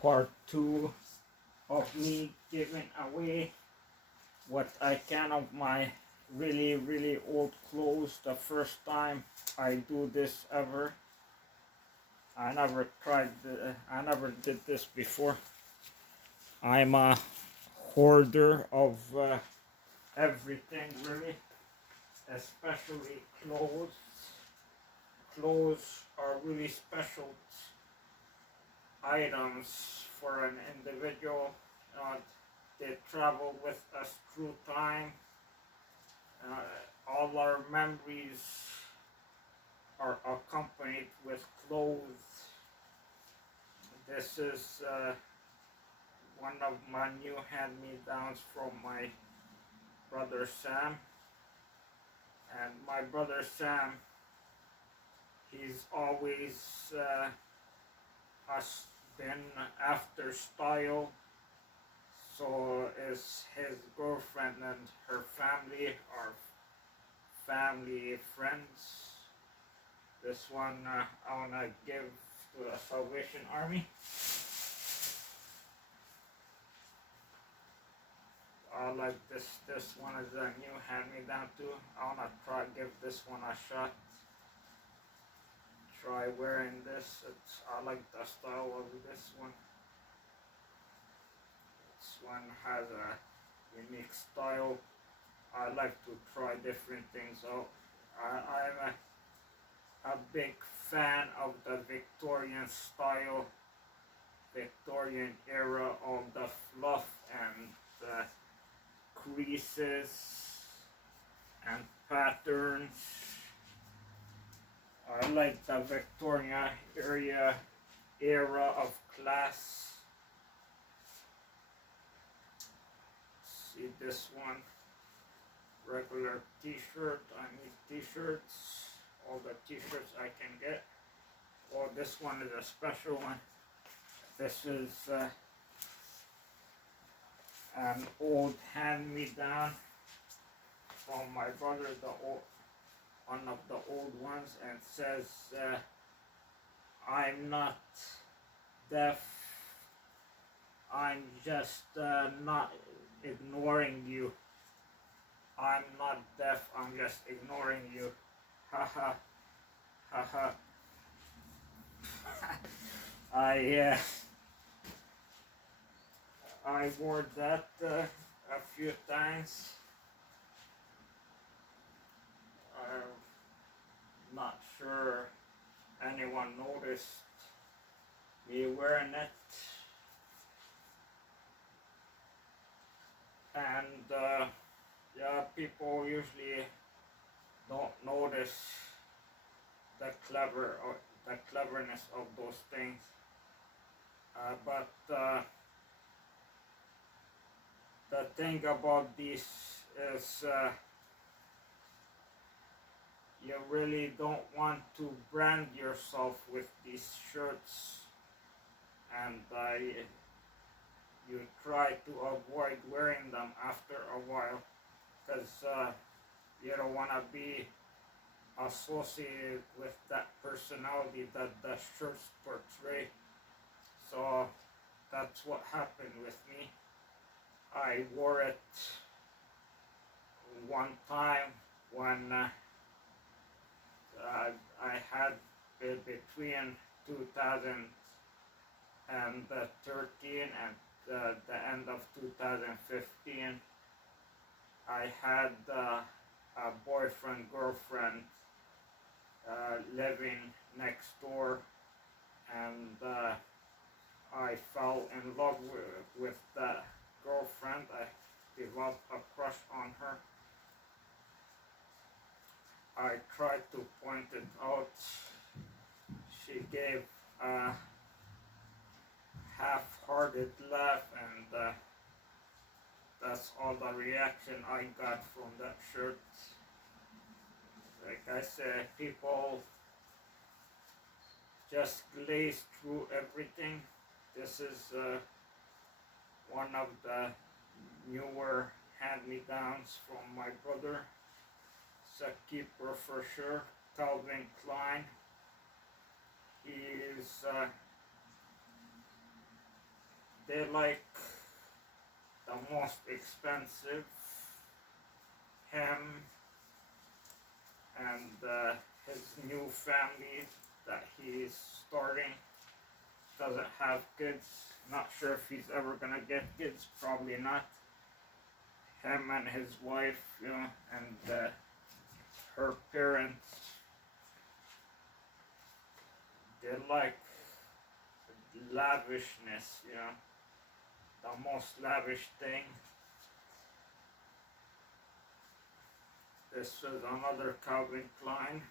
part two of me giving away what I can of my really old clothes. The first time I do this ever. I never did this before. I'm a hoarder of everything really, especially clothes. Clothes are really special items for an individual. Uh, they travel with us through time. All our memories are accompanied with clothes. This is one of my new hand-me-downs from my brother Sam. And my brother Sam, he's always has been after style. So is his girlfriend and her family are family friends. This one I wanna give to the Salvation Army. I like this. This one is a new hand-me-down too. I wanna try give this one a shot. Try wearing this. I like the style of this one. This one has a unique style. I like to try different things out. I'm a big fan of the Victorian style, Victorian era, of the fluff and the creases and patterns. I like the Victorian era of class. See this one, regular t-shirt. I need t-shirts, all the t-shirts I can get. Oh, this one is a special one. This is an old hand-me-down from my brother, one of the old ones, and says, I'm not deaf, I'm just not ignoring you. I'm not deaf, I'm just ignoring you. Haha, haha. I wore that a few times. I'm not sure anyone noticed me wearing it. And yeah, people usually don't notice the cleverness of those things. But the thing about this is you really don't want to brand yourself with these shirts, and you try to avoid wearing them after a while, because you don't want to be associated with that personality that the shirts portray. So that's what happened with me. I wore it one time when I had between 2013 and the end of 2015. I had a boyfriend, girlfriend living next door, and I fell in love with that girlfriend. I developed a crush on her. I tried to point it out. She gave a half-hearted laugh, and that's all the reaction I got from that shirt. Like I said, people just glaze through everything. This is one of the newer hand-me-downs from my brother. It's a keeper for sure. Calvin Klein. He is they like the most expensive. Him and his new family that he's starting doesn't have kids. Not sure if he's ever gonna get kids, probably not. Him and his wife, you know, and her parents, they like lavishness, you know, the most lavish thing. This is another Calvin Klein,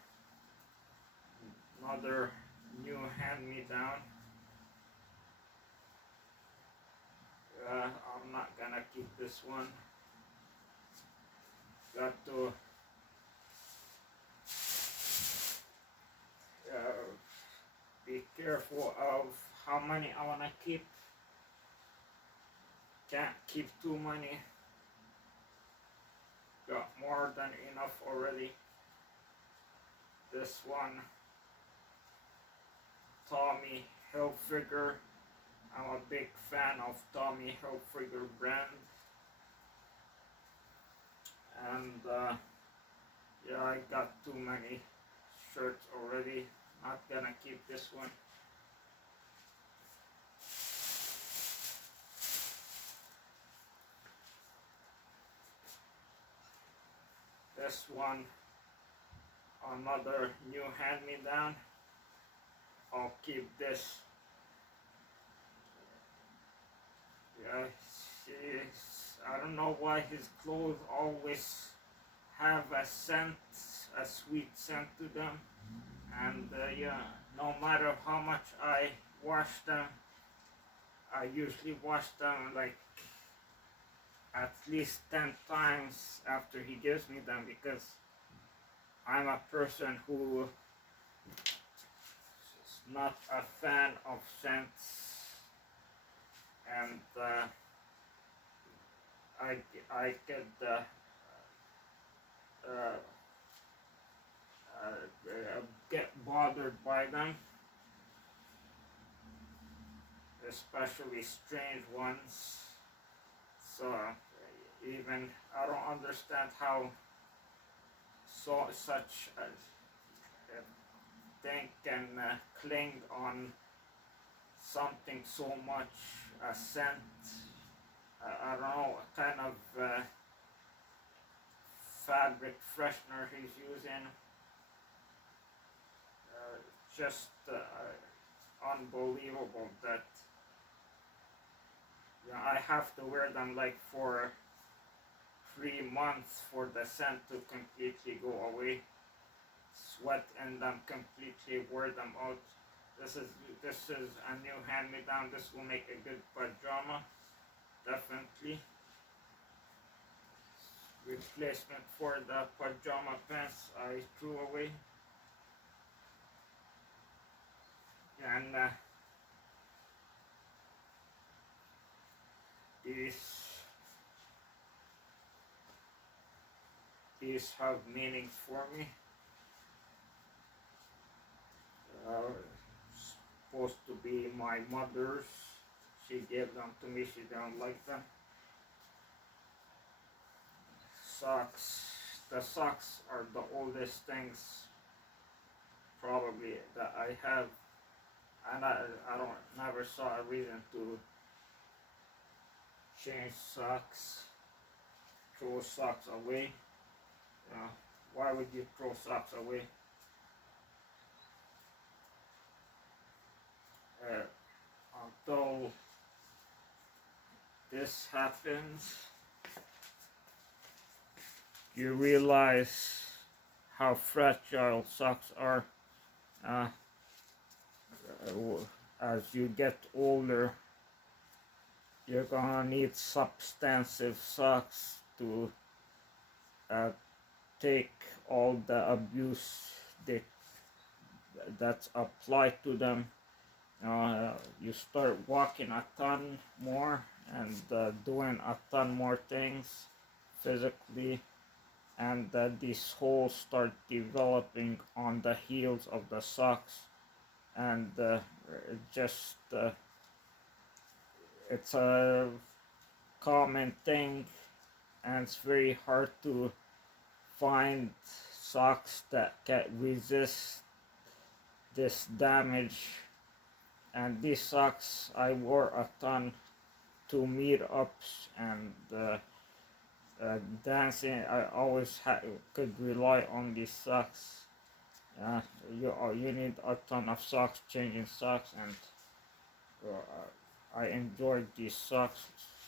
another new hand-me-down. I'm not gonna keep this one. Got to be careful of how many I wanna keep. Can't keep too many. Got more than enough already. This one, Tommy Hilfiger. I'm a big fan of Tommy Hilfiger brand. And yeah, I got too many shirts already. Not gonna keep this one. This one, another new hand-me-down. I'll keep this. Yeah, I don't know why his clothes always have a scent, a sweet scent to them. And yeah, no matter how much I wash them, I usually wash them like at least 10 times after he gives me them, because I'm a person who is not a fan of scents, and I get get bothered by them, especially strange ones. So even I don't understand how such a thing can cling on something so much, a scent. I don't know what kind of fabric freshener he's using. Just unbelievable that I have to wear them like for 3 months for the scent to completely go away. Sweat in them completely, wear them out. This is a new hand-me-down. This will make a good pajama, definitely. Replacement for the pajama pants I threw away. And these have meanings for me. Supposed to be my mother's. She gave them to me. She don't like them. Socks. The socks are the oldest things probably that I have, and I don't never saw a reason to change socks, throw socks away. Why would you throw socks away? Until this happens, you realize how fragile socks are. As you get older, you're gonna need substantive socks to take all the abuse that's applied to them. You start walking a ton more and doing a ton more things physically, and these holes start developing on the heels of the socks, and it's a common thing, and it's very hard to find socks that can resist this damage. And these socks I wore a ton to meetups and dancing. I always could rely on these socks. Uh, you need a ton of socks, changing socks, and I enjoyed these socks.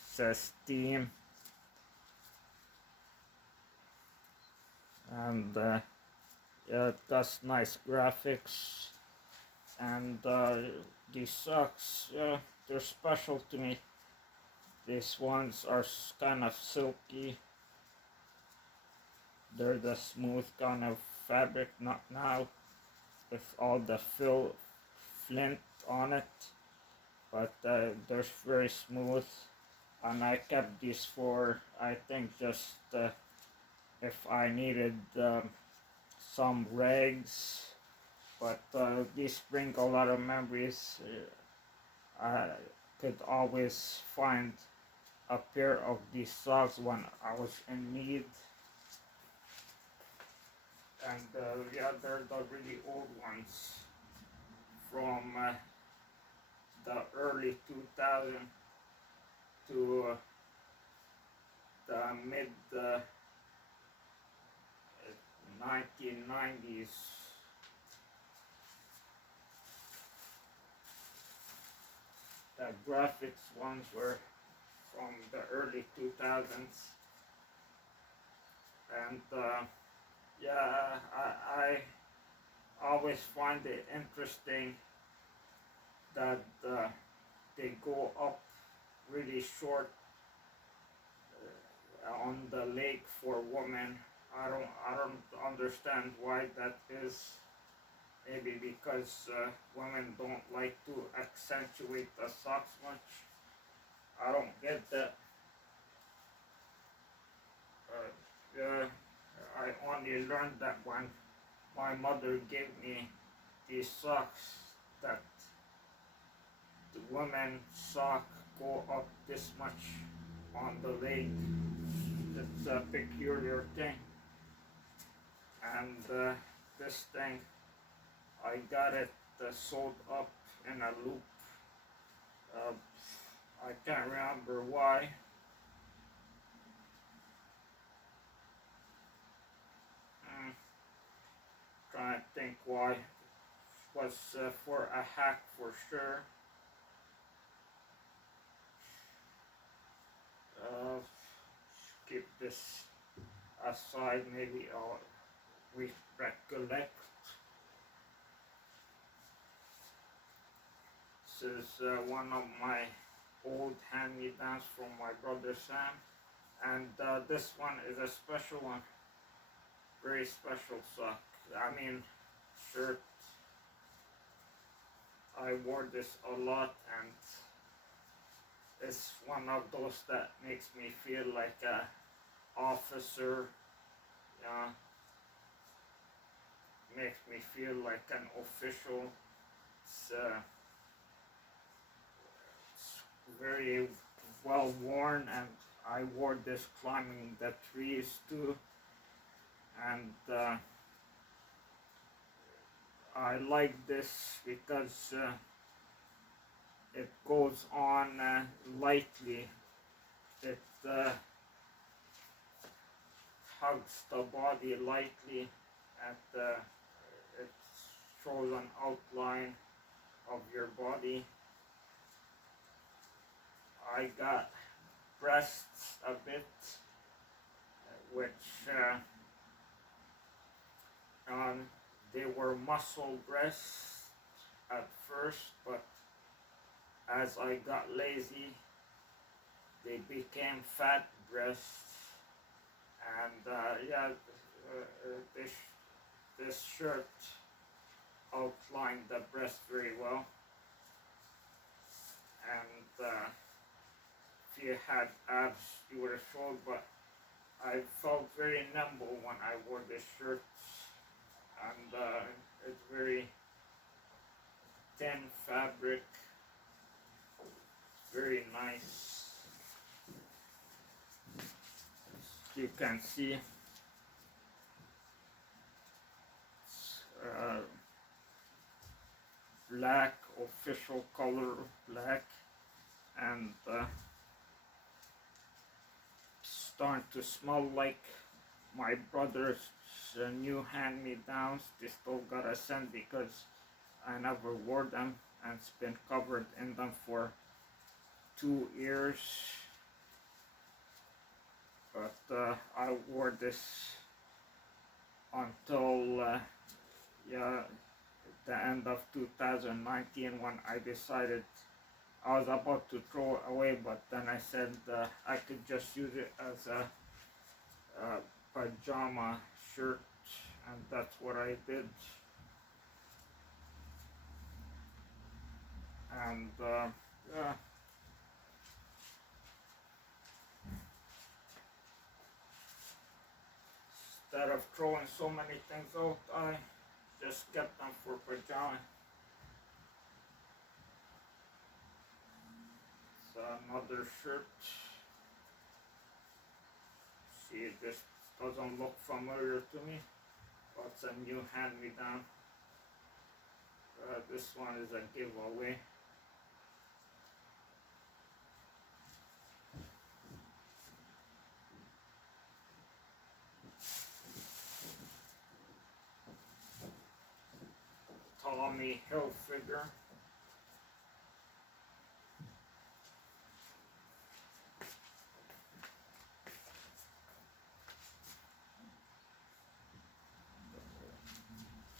Says Team, and yeah, it does nice graphics, and these socks, they're special to me. These ones are kind of silky. They're the smooth kind of fabric, not now with all the flint on it, but they're very smooth. And I kept these for, I think, just if I needed some rags, but these bring a lot of memories. I could always find a pair of these socks when I was in need. And yeah, they're the really old ones from the early 2000s to the mid 1990s. The graphics ones were from the early 2000s, and yeah, I always find it interesting that they go up really short on the lake for women. I don't understand why that is. Maybe because women don't like to accentuate the socks much. I don't get that. Yeah, I only learned that when my mother gave me these socks, that the women's sock go up this much on the leg. It's a peculiar thing. And this thing, I got it sewed up in a loop. Uh, I can't remember why. Trying to think why. It was for a hack for sure. Keep this aside, maybe I'll recollect. This is one of my old hand-me-downs from my brother Sam, and this one is a special one, very special sock. I mean, shirt. I wore this a lot, and it's one of those that makes me feel like a officer. Makes me feel like an official. It's very well worn, and I wore this climbing the trees too. And I like this because it goes on lightly. It hugs the body lightly, and it shows an outline of your body. I got breasts a bit, which they were muscle breasts at first, but as I got lazy, they became fat breasts. And yeah, this shirt outlined the breast very well. And if you had abs, you would have showed, but I felt very nimble when I wore this shirt. And it's very thin fabric, very nice. As you can see, it's black, official color black, and starting to smell like my brother's new hand-me-downs. They still got a scent because I never wore them, and it's been covered in them for 2 years. But I wore this until yeah, the end of 2019, when I decided I was about to throw it away, but then I said I could just use it as a pajama shirt, and that's what I did. And yeah, instead of throwing so many things out, I just kept them for pajamas. It's another shirt. See, this doesn't look familiar to me, but it's a new hand-me-down. This one is a giveaway. Tommy Hilfiger.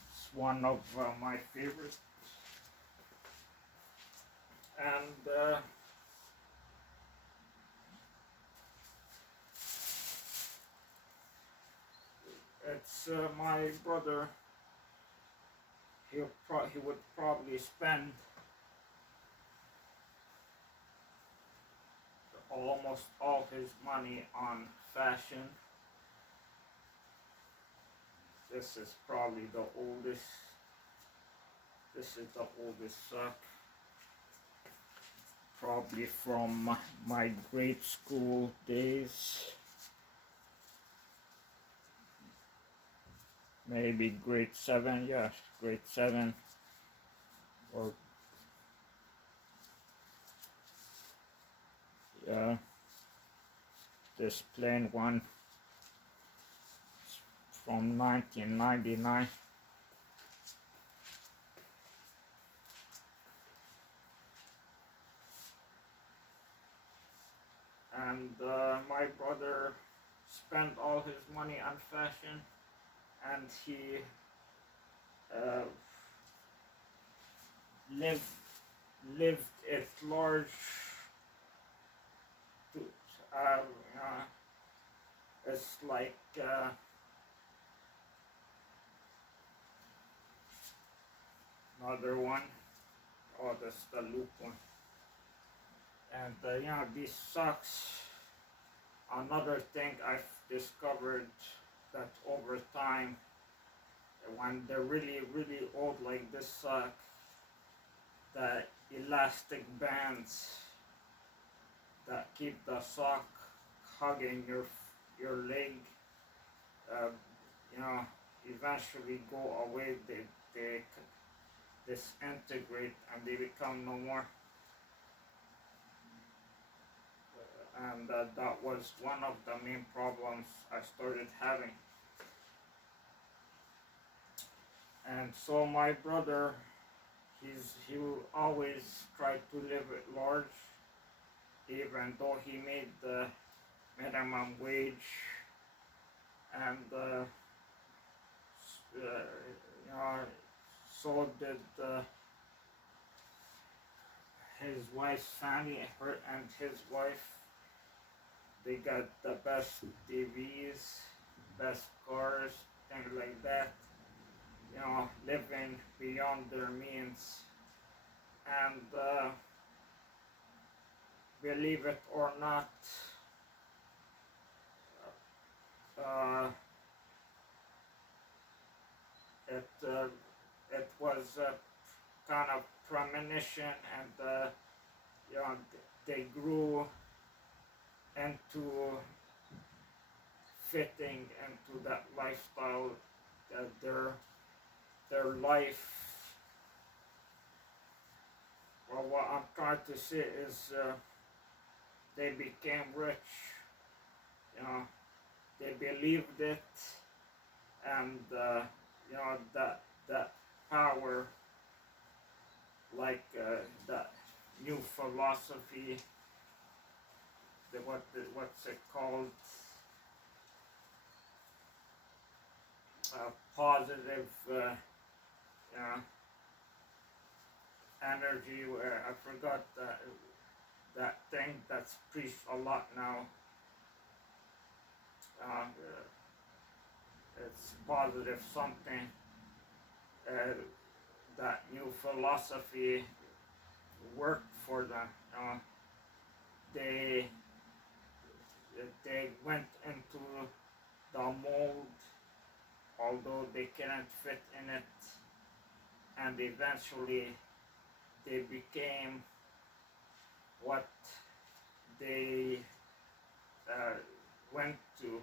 It's one of my favorites. And it's my brother. He would probably spend almost all his money on fashion. This is probably the oldest. This is the oldest sock. Probably from my grade school days. Maybe grade 7, yeah, grade 7. Or, yeah, this plain one from 1999. And my brother spent all his money on fashion, and he lived it large. To, it's like another one. Oh, that's the loop one. And these socks. Another thing I've discovered that over time, when they're really old like this sock, the elastic bands that keep the sock hugging your leg, uh, eventually go away. They disintegrate and they become no more. And that was one of the main problems I started having. And so my brother, he will always try to live it large, even though he made the minimum wage, and so did his wife's family. Her and his wife, they got the best TVs, best cars, things like that. Living beyond their means. And believe it or not, it was a kind of premonition, and you know, they grew into fitting into that lifestyle, that their life. Well, what I'm trying to say is they became rich. You know, they believed it, and that power, like that new philosophy, what's it called? Positive, energy. Where I forgot that thing that's preached a lot now. Uh, it's positive something. Uh, that new philosophy worked for them. They they went into the mold, although they couldn't fit in it, and eventually they became what they uh, went to.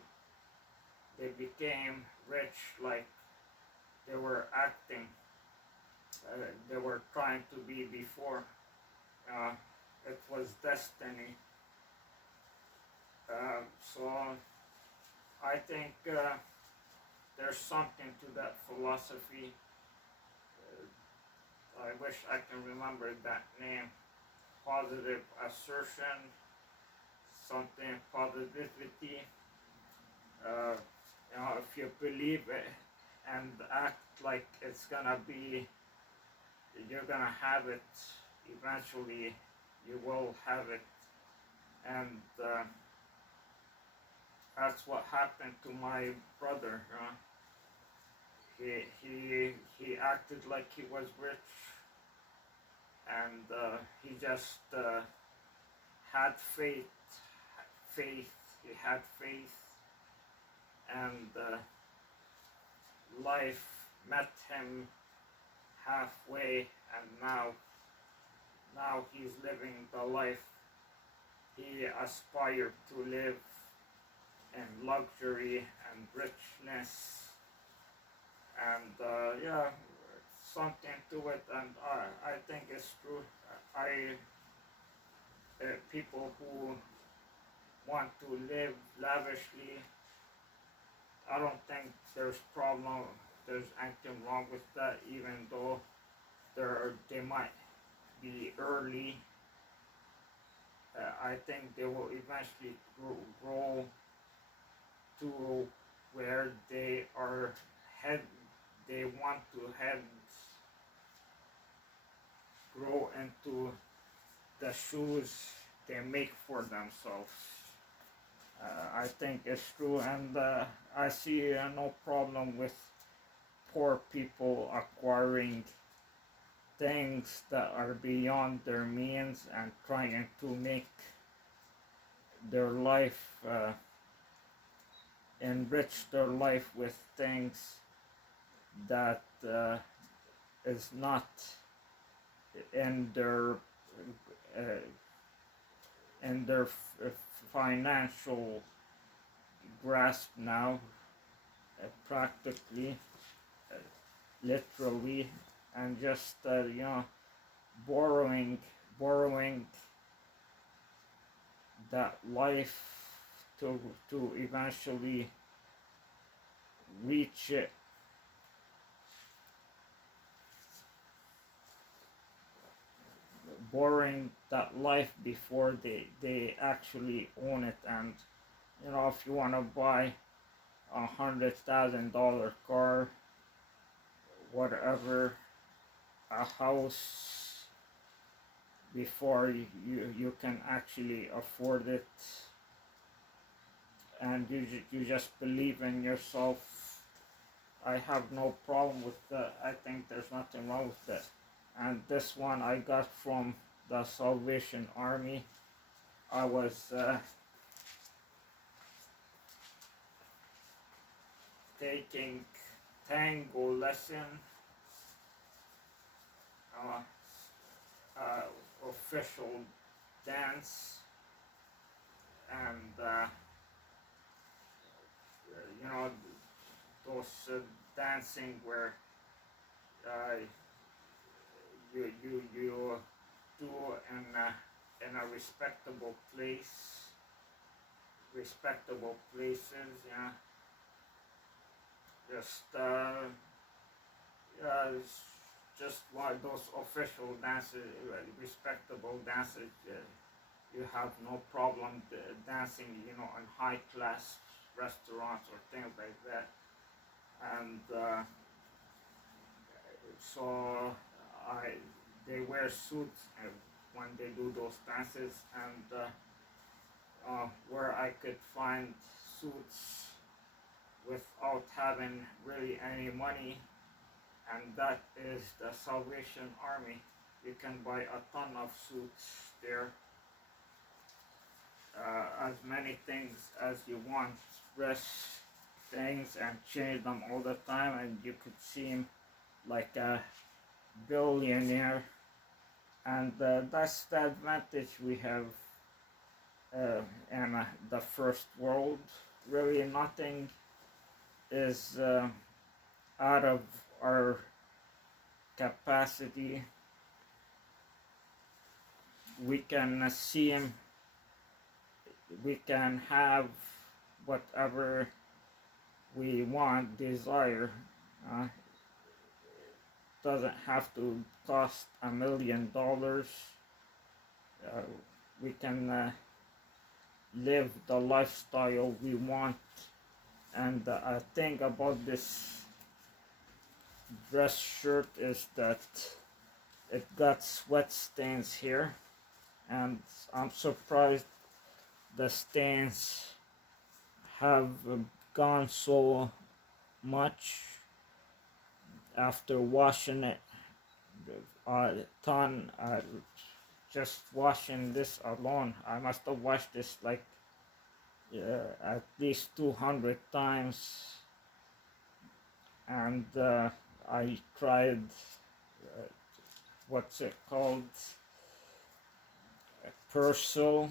They became rich, like they were acting, they were trying to be before. Uh, it was destiny. So I think there's something to that philosophy. I wish I can remember that name. Positive assertion, something positivity. Uh, if you believe it and act like it's gonna be, you're gonna have it. Eventually, you will have it, and that's what happened to my brother. He acted like he was rich, and he just had faith. Faith. He had faith, and life met him halfway, and now he's living the life he aspired to live in luxury and richness, and something to it, and I think it's true. I People who want to live lavishly, I don't think there's anything wrong with that, even though they might be early. I think they will eventually grow to where they are head. They want to head grow into the shoes they make for themselves. I think it's true, and I see no problem with poor people acquiring things that are beyond their means and trying to make their life, enrich their life with things that is not in their uh, financial grasp now, practically, uh, literally, and just borrowing that life to eventually reach it. Borrowing that life before they actually own it. And if you want to buy $100,000 car, whatever, a house, before you can actually afford it, and you just believe in yourself, I have no problem with that. I think there's nothing wrong with that. And this one I got from the Salvation Army. I was taking tango lesson, uh, official dance, and you know, those dancing where uh, you do in a respectable places, yeah. Just it's just like those official dances, respectable dances. You have no problem dancing, you know, in high class restaurants or things like that. And so I they wear suits when they do those dances, and where I could find suits without having really any money, and that is the Salvation Army. You can buy a ton of suits there, as many things as you want, dress things and change them all the time, and you could seem like a billionaire. And that's the advantage we have in the first world. Really, nothing is out of our capacity. We can seem, we can have whatever we want, desire. Doesn't have to cost $1 million. Uh, we can live the lifestyle we want. And I think about this dress shirt is that it got sweat stains here, and I'm surprised the stains have gone so much after washing it a ton. Just washing this alone, I must have washed this like at least 200 times, and I tried what's it called, Persil,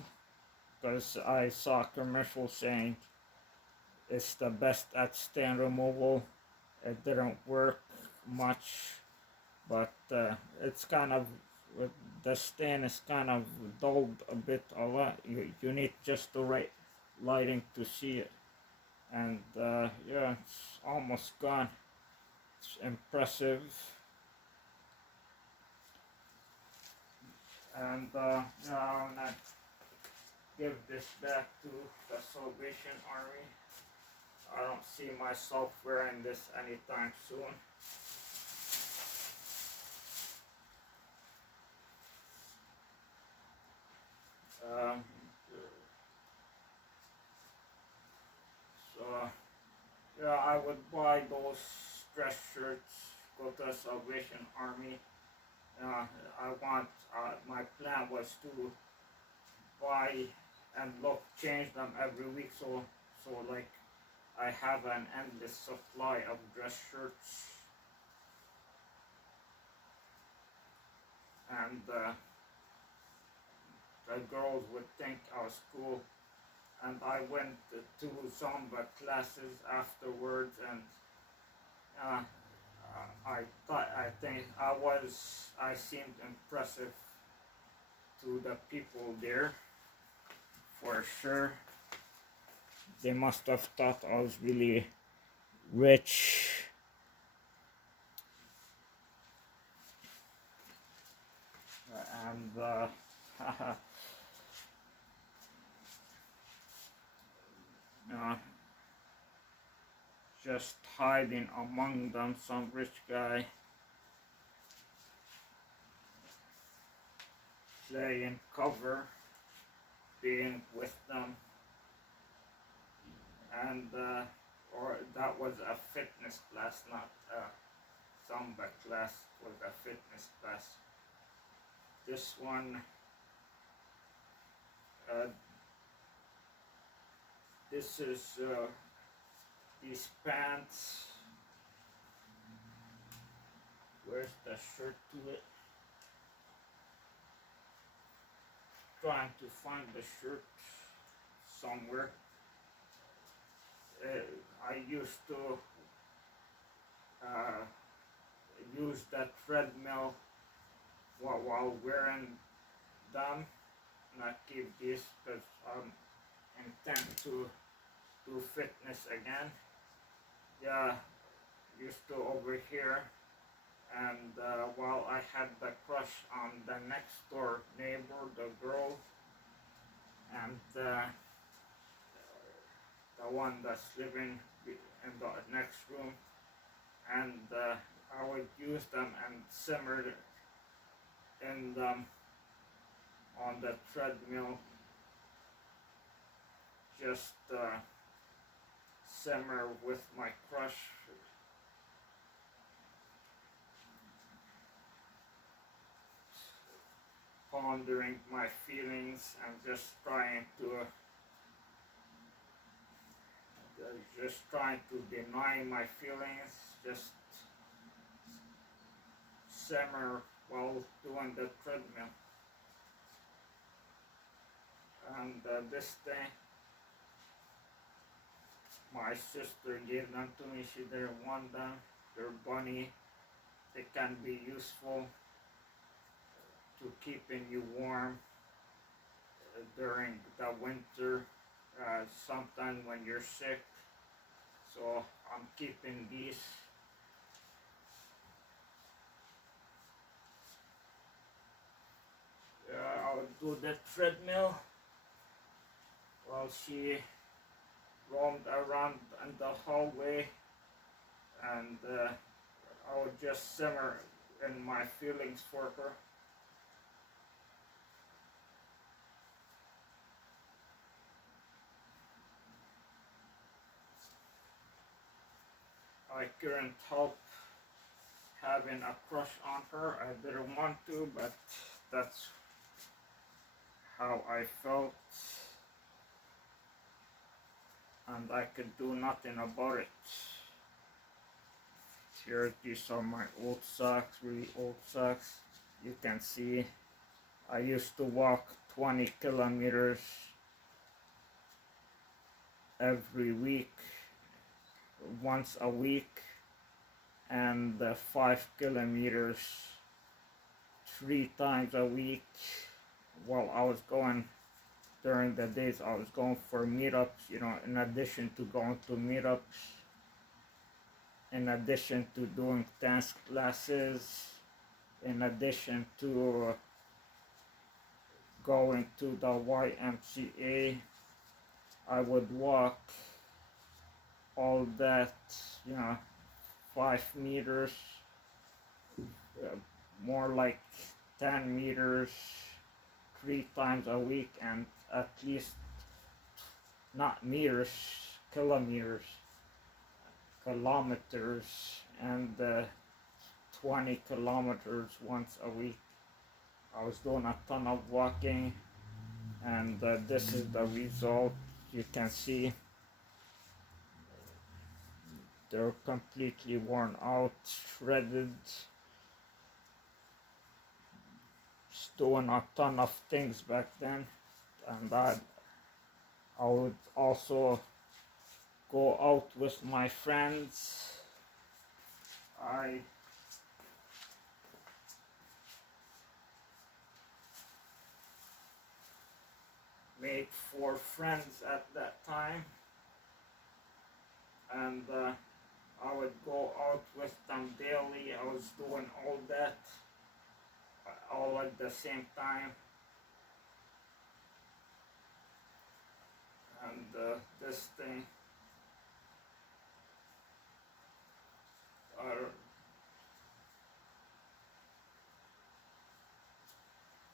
because I saw a commercial saying it's the best at stain removal. It didn't work much, but it's kind of, the stain is kind of dulled a bit a lot. You need just the right lighting to see it, and yeah, it's almost gone. It's impressive. And yeah, I'm gonna give this back to the Salvation Army. I don't see myself wearing this anytime soon. Um, so yeah, I would buy those dress shirts, go to the Salvation Army. I want, my plan was to buy and change them every week, so like I have an endless supply of dress shirts, and the girls would think I was cool. And I went to Zumba classes afterwards, and uh, I think I seemed impressive to the people there, for sure. They must have thought I was really rich. And just hiding among them, some rich guy playing cover, being with them, and or that was a fitness class, not a Zumba class. It was a fitness class. This one, this is these pants. Where's the shirt to it? trying to find the shirt somewhere. I used to use that treadmill while wearing them, and I keep this because I'm intent to do fitness again. Yeah, used to over here, and while I had the crush on the next door neighbor, the girl, and the one that's living in the next room, and I would use them and simmer in them on the treadmill, just simmer with my crush, pondering my feelings and just trying to deny my feelings, just simmer while doing the treadmill. And this day, my sister gave them to me. She didn't want them. They're bunny. They can be useful to keeping you warm during the winter, sometime when you're sick. So I'm keeping these. I'll do the treadmill while she roamed around in the hallway, and I would just simmer in my feelings for her. I couldn't help having a crush on her. I didn't want to, but that's how I felt, and I could do nothing about it. Here, these are my old socks, really old socks. You can see I used to walk 20 kilometers every week, once a week, and 5 kilometers 3 times a week. While I was going during the days, I was going for meetups, in addition to going to meetups, in addition to doing dance classes, in addition to going to the YMCA. I would walk all that, 5 meters, more like 10 meters 3 times a week, and at least, not meters, kilometers, and 20 kilometers once a week. I was doing a ton of walking, and this is the result. You can see they're completely worn out, shredded. Just doing a ton of things back then, and I would also go out with my friends. I made 4 friends at that time, and I would go out with them daily. I was doing all that all at the same time, and this thing,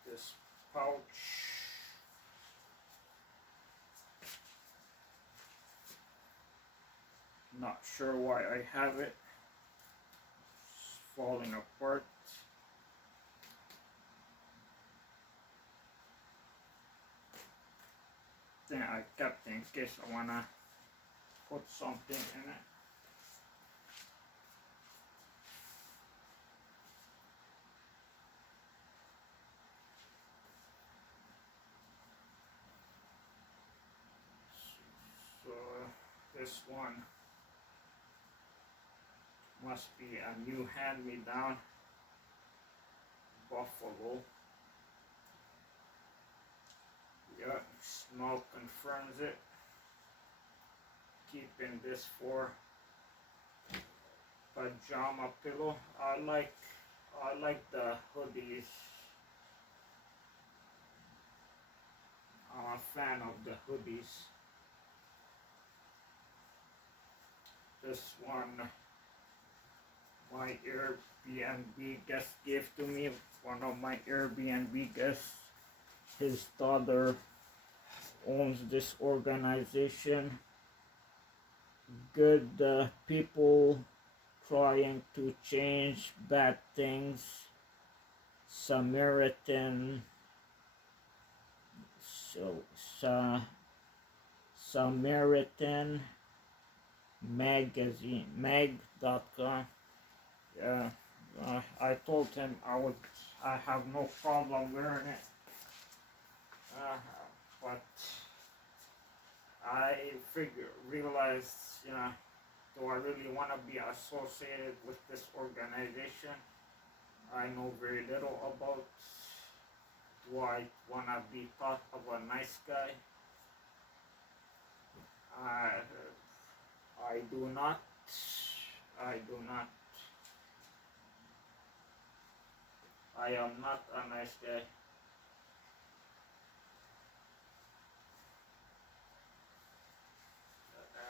this pouch, not sure why I have it, it's falling apart. Then I kept in case I wanna put something in it. This one must be a new hand-me-down Buffalo. Yeah, smell confirms it. Keeping this for pajama pillow. I like the hoodies. I'm a fan of the hoodies. This one my Airbnb guest gave to me. One of my Airbnb guests, his daughter owns this organization. Good people trying to change bad things. Samaritan, Samaritan magazine, mag.com. Yeah, I told him I have no problem wearing it. But I realized, do I really want to be associated with this organization? I know very little about. Do I want to be thought of a nice guy? I do not. I do not. I am not a nice guy.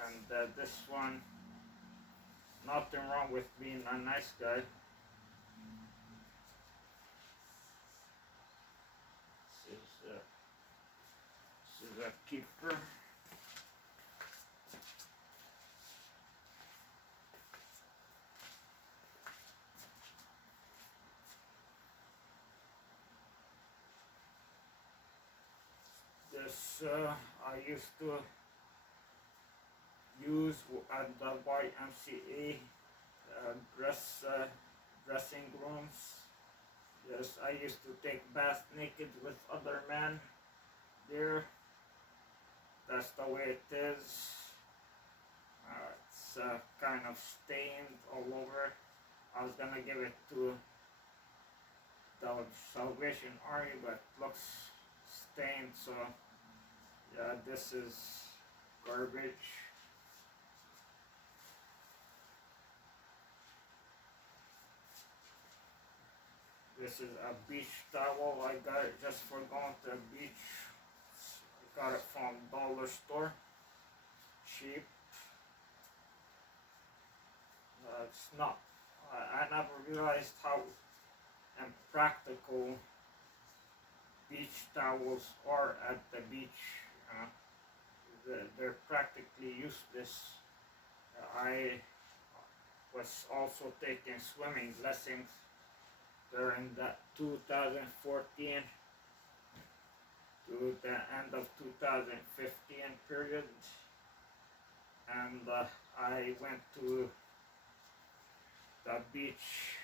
And this one, nothing wrong with being a nice guy. This is a keeper. This I used to use at the YMCA dressing rooms. Yes, I used to take baths naked with other men there. That's the way it is. It's kind of stained all over. I was gonna give it to the Salvation Army, but it looks stained, so yeah, this is garbage. This is a beach towel. I got it just for going to the beach. I got it from dollar store. Cheap. It's not. I never realized how impractical beach towels are at the beach. They're practically useless. I was also taking swimming lessons during that 2014 to the end of 2015 period, and I went to the beach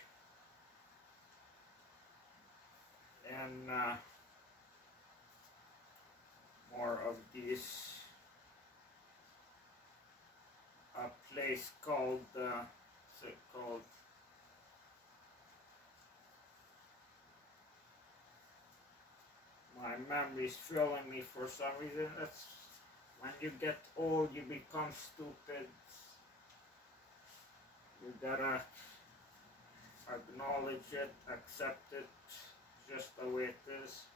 in more of these a place called what's it called? My memory's failing me for some reason. That's when you get old, you become stupid. You gotta acknowledge it, accept it, just the way it is.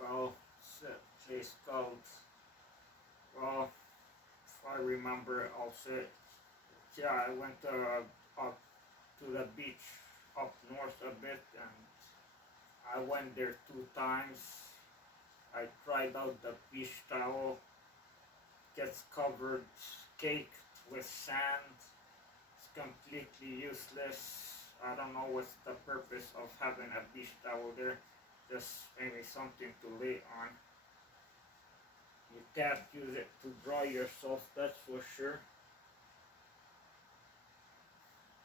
Well, it's a place called, well, if I remember, I'll say it. Yeah, I went up to the beach up north a bit, and I went there 2 times. I tried out the beach towel. Gets covered, caked with sand. It's completely useless. I don't know what's the purpose of having a beach towel there. Just maybe something to lay on. You can't use it to dry yourself, that's for sure.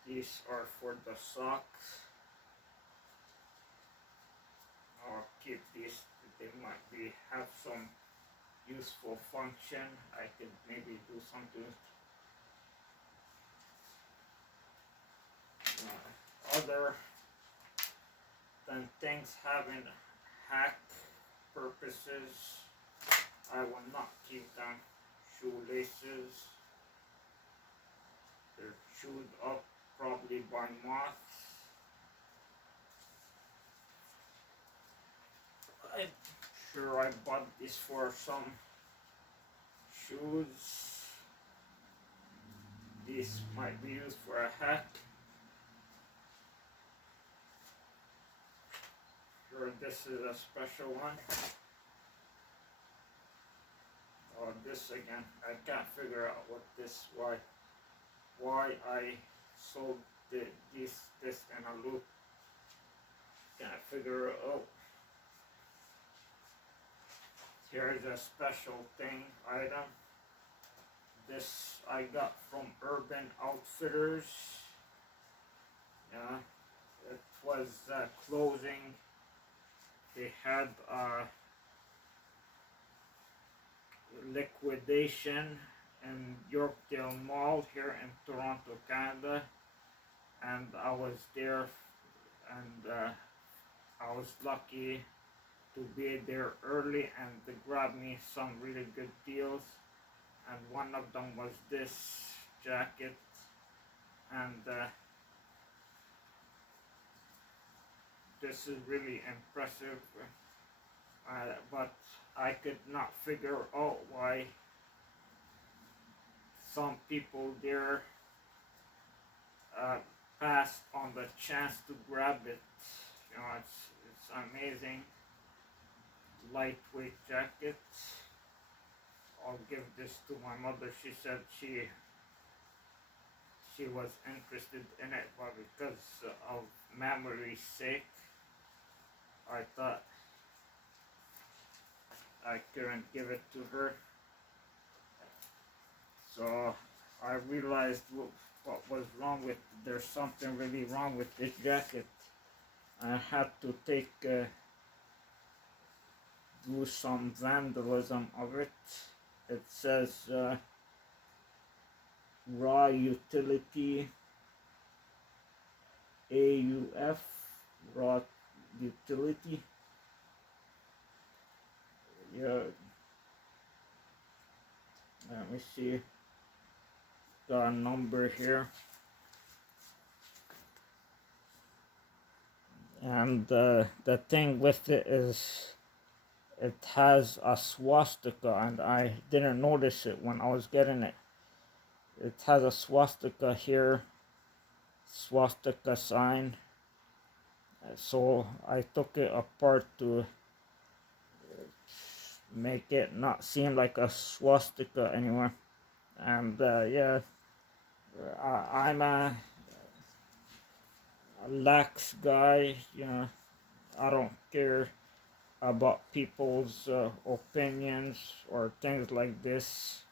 These are for the socks. I'll keep these. They might be have some useful function. I could maybe do something other than things having hack purposes. I will not keep them. Shoelaces. They're chewed up probably by moths. I'm sure I bought this for some shoes. This might be used for a hat. Sure, this is a special one. Oh, this again. I can't figure out what this why I sold this in a loop. Can't figure it out. Here's a special thing item. This I got from Urban Outfitters. Yeah, it was closing. They had liquidation in Yorkdale Mall here in Toronto, Canada, and I was there, and I was lucky to be there early and to grab me some really good deals, and one of them was this jacket, and this is really impressive, but I could not figure out why some people there passed on the chance to grab it. You know, it's amazing. Lightweight jacket. I'll give this to my mother. She said she was interested in it, but because of memory's sake, I thought I couldn't give it to her. So I realized what was wrong with. There's something really wrong with this jacket. I had to do some vandalism of it. It says raw utility AUF, raw utility. Yeah, let me see. Got a number here, and the thing with it is it has a swastika, and I didn't notice it when I was getting it. It has a swastika here, swastika sign. So I took it apart to make it not seem like a swastika anymore. And yeah, I'm a lax guy, you know. I don't care about people's opinions or things like this,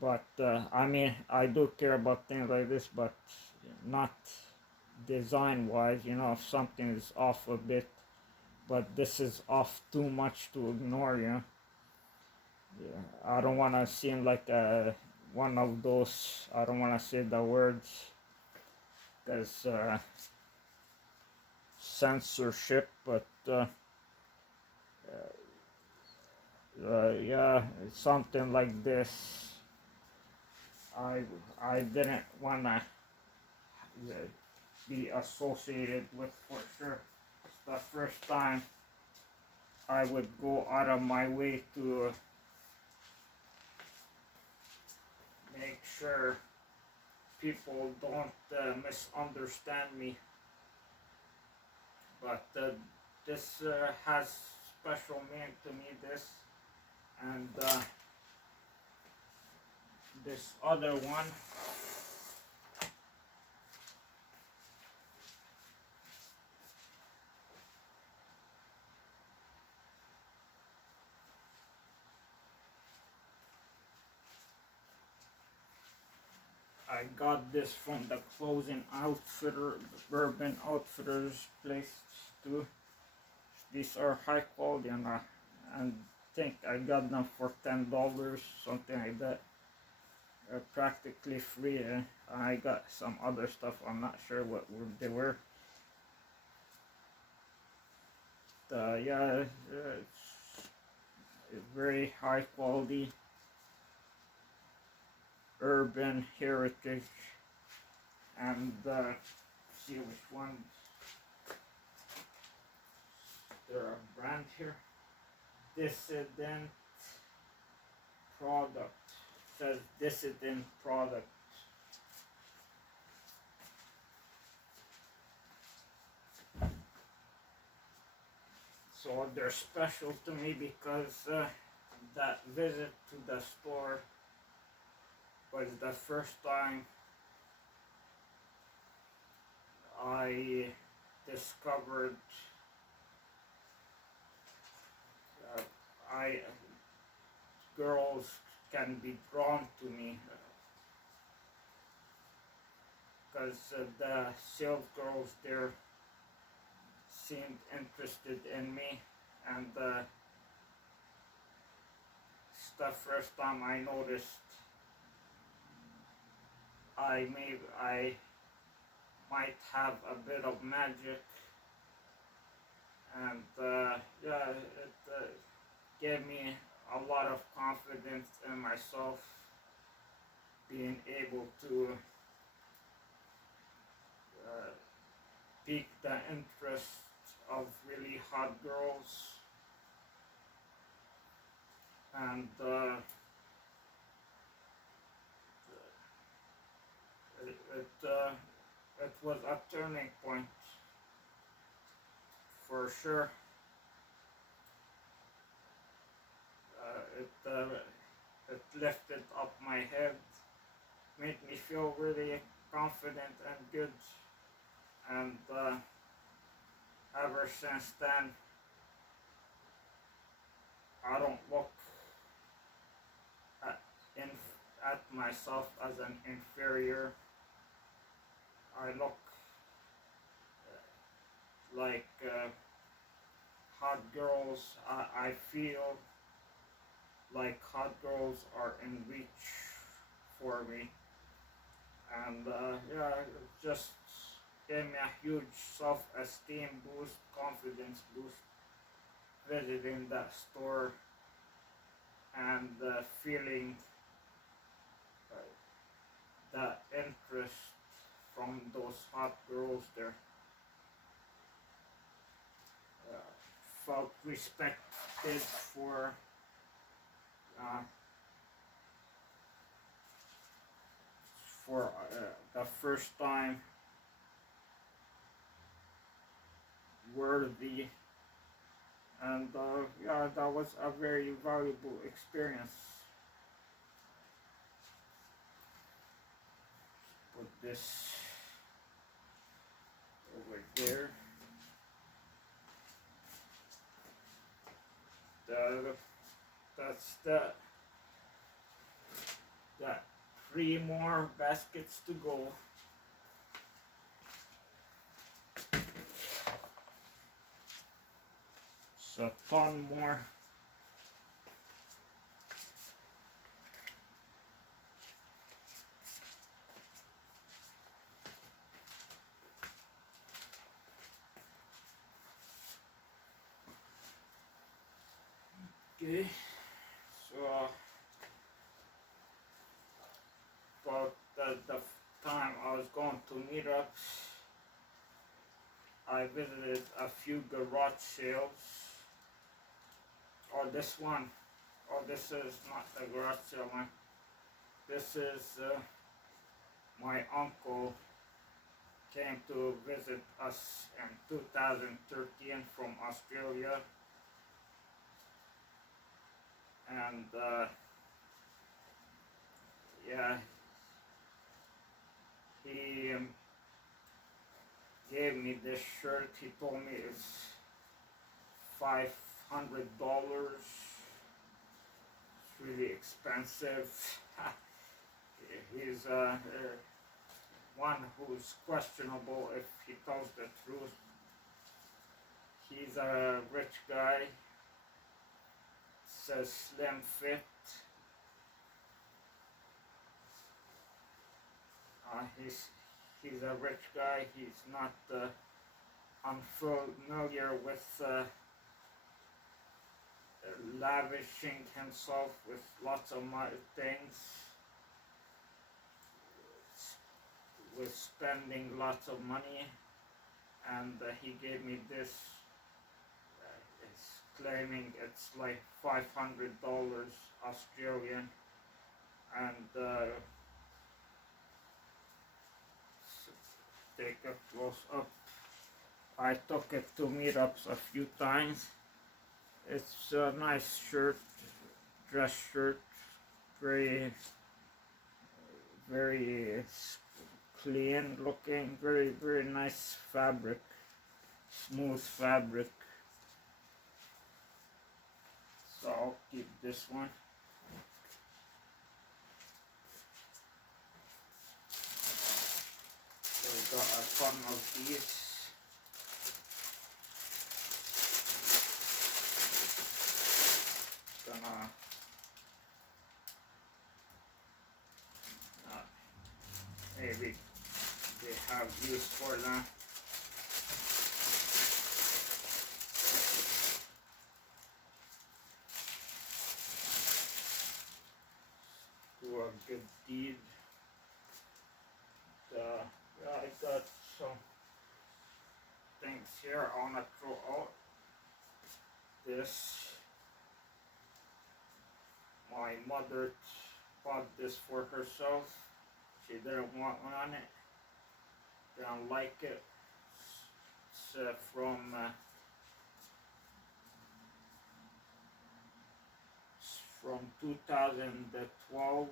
but I mean, I do care about things like this, but not design wise. You know, if something is off a bit, but this is off too much to ignore, you know. Yeah, I don't want to seem like one of those, I don't want to say the words, because censorship, but yeah, something like this. I didn't want to be associated with for sure. It's the first time I would go out of my way to make sure people don't misunderstand me. But this has special meaning to me. This and this other one. I got this from the clothing outfitter, the Urban Outfitters place too. these are high quality, and I think I got them for $10, something like that. Practically free. I got some other stuff. I'm not sure what they were. Yeah, it's very high quality urban heritage, and see which one. There are brand here. Dissident product. It says Dissident product. So they're special to me because that visit to the store was the first time I discovered I girls can be drawn to me because the sales girls there seemed interested in me, and it's the first time I noticed I might have a bit of magic, and yeah, it gave me a lot of confidence in myself, being able to pique the interest of really hot girls, and it was a turning point for sure. It lifted up my head, made me feel really confident and good, and ever since then I don't look at, at myself as an inferior. I look like hot girls. I feel like hot girls are in reach for me, and yeah, it just gave me a huge self-esteem boost, confidence boost, visiting that store and feeling that interest from those hot girls there. Felt respected uh, for the first time, worthy, and yeah, that was a very valuable experience. Put this over there. That's that 3 more baskets to go. So a ton more. Okay, so about the time I was going to meetups, I visited a few garage sales. Or this one. Oh, this is not the garage sale one. This is my uncle came to visit us in 2013 from Australia, and yeah, he gave me this shirt. He told me it's $500. It's really expensive. He's one who's questionable if he tells the truth. He's a rich guy. Says slim fit. He's a rich guy. He's not unfamiliar with lavishing himself with lots of things, with spending lots of money, and he gave me this. It's claiming it's like $500 Australian, and take a close up. I took it to meetups a few times. It's a nice shirt, dress shirt, very, very clean looking, very, very nice fabric, smooth fabric. So I'll keep this one. So we got a ton of these. Gonna maybe they have use for them. Do a good deed. Yeah, I got some things here I wanna throw out. This, my mother bought this for herself. She didn't want one on it. Didn't like it. It's from 2012.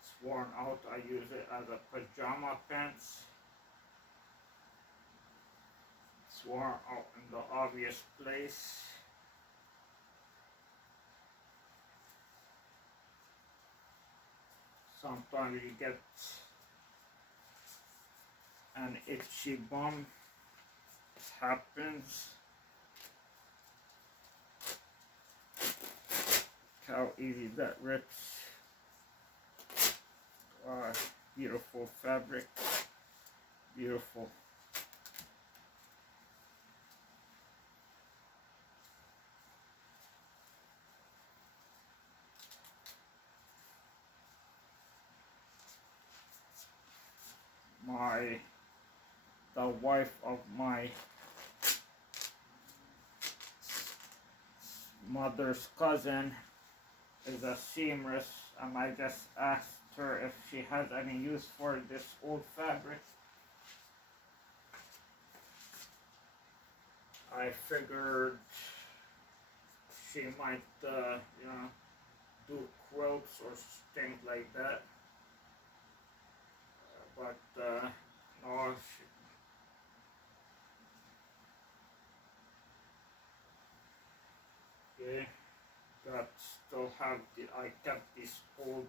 It's worn out. I use it as a pajama pants. It's worn out in the obvious place. Sometimes you get an itchy bum. It happens. How easy that rips. Beautiful fabric. Beautiful. The wife of my mother's cousin is a seamstress, and I just asked her if she has any use for this old fabric. I figured she might, do quilts or things like that. But no, okay. Still have I kept this old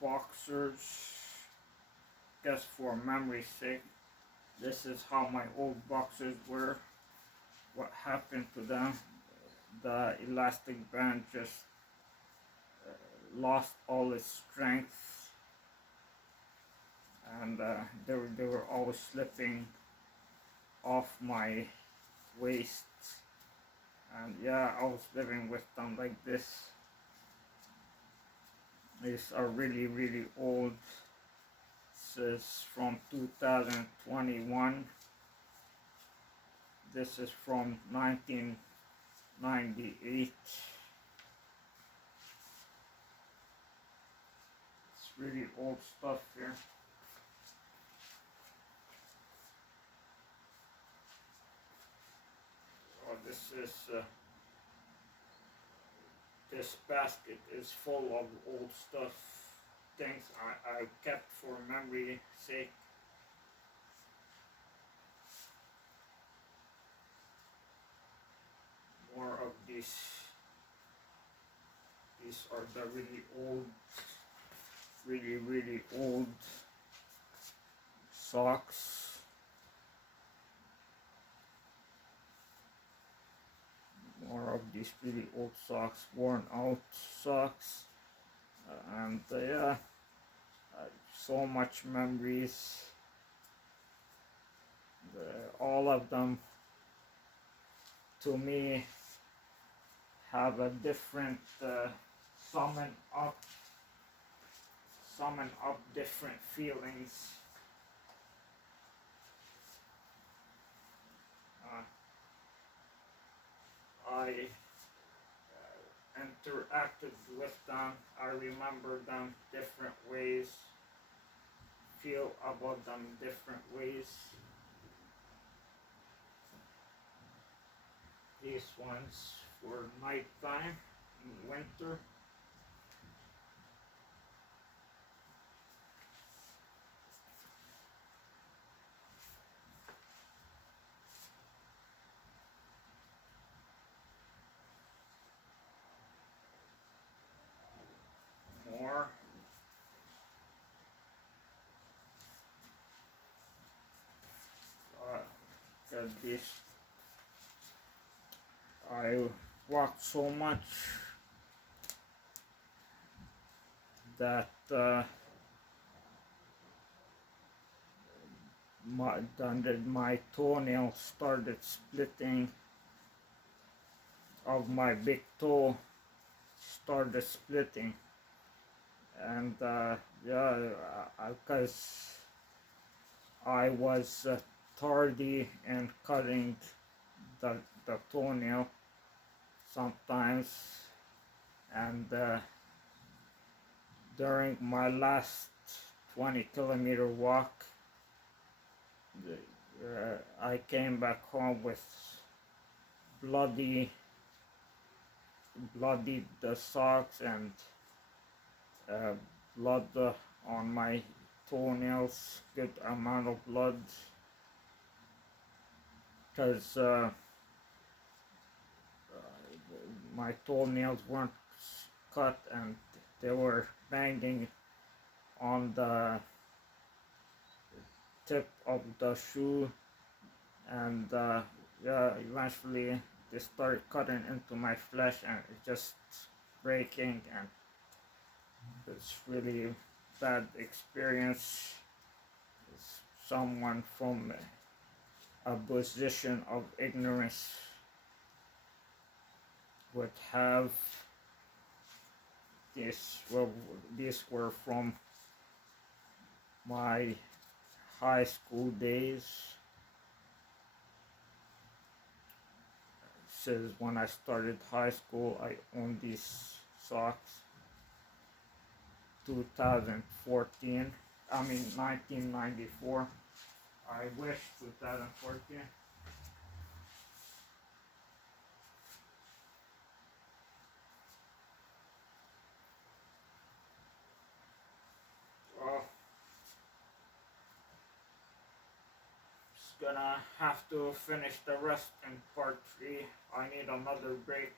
boxers, just for memory's sake. This is how my old boxers were. What happened to them? The elastic band just lost all its strength, and they were always slipping off my waist. And yeah, I was living with them like this. These are really, really old. This is from 2021. This is from 1998. It's really old stuff here. Oh, this basket is full of old stuff, things I kept for memory's sake. More of these. These are the really old really old socks. More of these really old socks, worn out socks. And yeah, so much memories. All of them to me have a different summon up different feelings. uh, I interacted with them, I remember them different ways, feel about them different ways. These ones for nighttime in winter. More. This I walked so much that my toenail started splitting of my big toe started splitting. And yeah, because I was tardy in cutting the toenail sometimes, and during my last 20-kilometer walk, I came back home with bloody the socks and uh, blood on my toenails, good amount of blood, because my toenails weren't cut and they were banging on the tip of the shoe, and yeah, eventually they started cutting into my flesh and it just breaking, and it's really bad experience. Someone from a position of ignorance would have this. Well, these were from my high school days. Says when I started high school, I owned these socks. 2014. I mean 1994. I wish 2014. Well, just gonna have to finish the rest in part 3. I need another break.